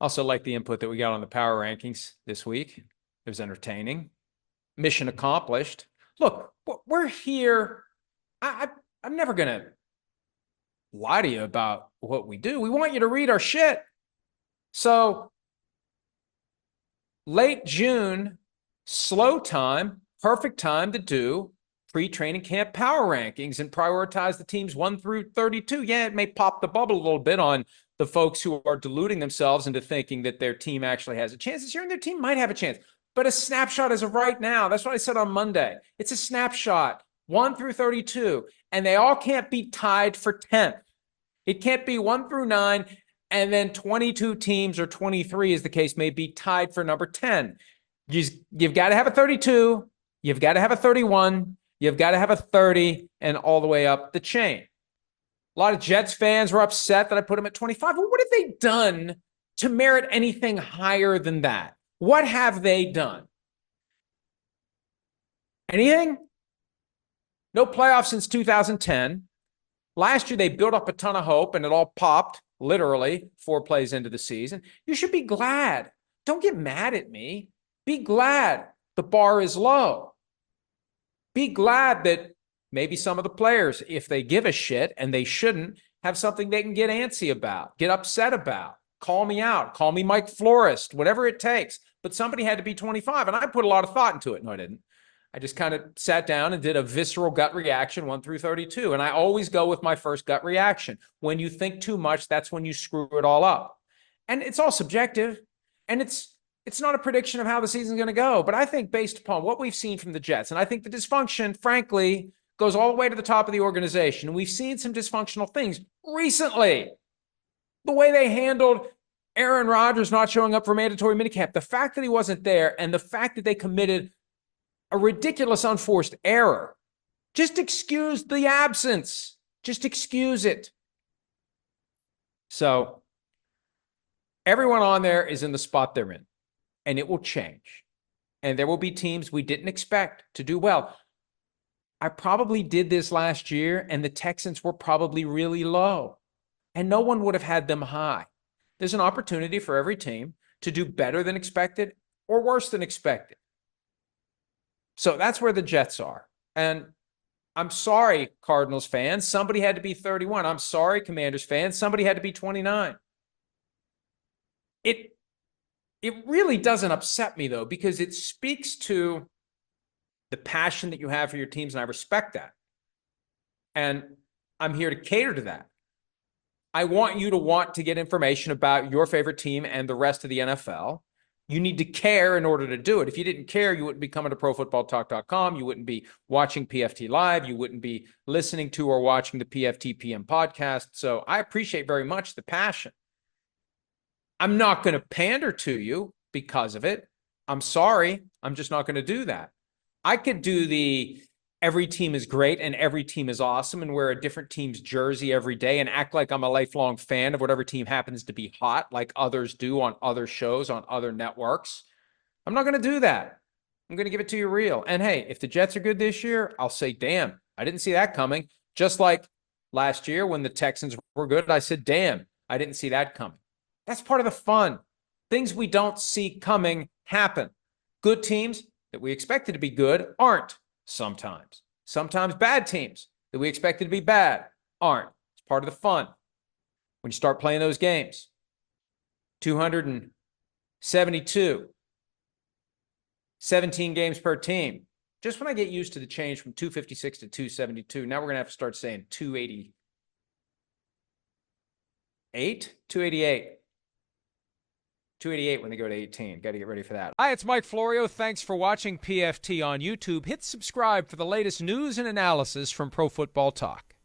Also like the input that we got on the power rankings this week. It was entertaining. Mission accomplished. Look, we're here. I'm never going to lie to you about what we do. We want you to read our shit. So late June, slow time, perfect time to do pre-training camp power rankings and prioritize the teams 1 through 32. Yeah, it may pop the bubble a little bit on the folks who are deluding themselves into thinking that their team actually has a chance this year, and their team might have a chance. But a snapshot as of right now, that's what I said on Monday. It's a snapshot, 1 through 32, and they all can't be tied for 10th. It can't be 1 through 9, and then 22 teams, or 23 as the case may be, tied for number 10. You've got to have a 32, you've got to have a 31, you've got to have a 30, and all the way up the chain. A lot of Jets fans were upset that I put them at 25. Well, what have they done to merit anything higher than that? What have they done? Anything? No playoffs since 2010. Last year, they built up a ton of hope, and it all popped, literally, 4 plays into the season. You should be glad. Don't get mad at me. Be glad the bar is low. Be glad that maybe some of the players, if they give a shit, and they shouldn't, have something they can get antsy about, get upset about, call me out, call me Mike Florist, whatever it takes. But somebody had to be 25, and I put a lot of thought into it. No, I didn't. I just kind of sat down and did a visceral gut reaction, 1 through 32. And I always go with my first gut reaction. When you think too much, that's when you screw it all up. And it's all subjective. And it's not a prediction of how the season's going to go. But I think based upon what we've seen from the Jets, and I think the dysfunction, frankly, goes all the way to the top of the organization. And we've seen some dysfunctional things recently. The way they handled Aaron Rodgers not showing up for mandatory minicamp, the fact that he wasn't there, and the fact that they committed a ridiculous unforced error. Just excuse the absence. Just excuse it. So everyone on there is in the spot they're in, and it will change. And there will be teams we didn't expect to do well. I probably did this last year, and the Texans were probably really low, and no one would have had them high. There's an opportunity for every team to do better than expected or worse than expected. So that's where the Jets are. And I'm sorry, Cardinals fans, somebody had to be 31. I'm sorry, Commanders fans, somebody had to be 29. It really doesn't upset me, though, because it speaks to the passion that you have for your teams, and I respect that. And I'm here to cater to that. I want you to want to get information about your favorite team and the rest of the NFL. You need to care in order to do it. If you didn't care, you wouldn't be coming to ProFootballTalk.com. You wouldn't be watching PFT Live. You wouldn't be listening to or watching the PFT PM podcast. So I appreciate very much the passion. I'm not going to pander to you because of it. I'm sorry. I'm just not going to do that. I could do the every team is great and every team is awesome and wear a different team's jersey every day and act like I'm a lifelong fan of whatever team happens to be hot like others do on other shows, on other networks. I'm not going to do that. I'm going to give it to you real. And hey, if the Jets are good this year, I'll say, damn, I didn't see that coming. Just like last year when the Texans were good, I said, damn, I didn't see that coming. That's part of the fun. Things we don't see coming happen. Good teams that we expected to be good aren't. Sometimes bad teams that we expected to be bad aren't. It's part of the fun. When you start playing those games, 272, 17 games per team. Just when I get used to the change from 256 to 272, now we're going to have to start saying 288. 288 when they go to 18. Got to get ready for that. Hi, it's Mike Florio. Thanks for watching PFT on YouTube. Hit subscribe for the latest news and analysis from Pro Football Talk.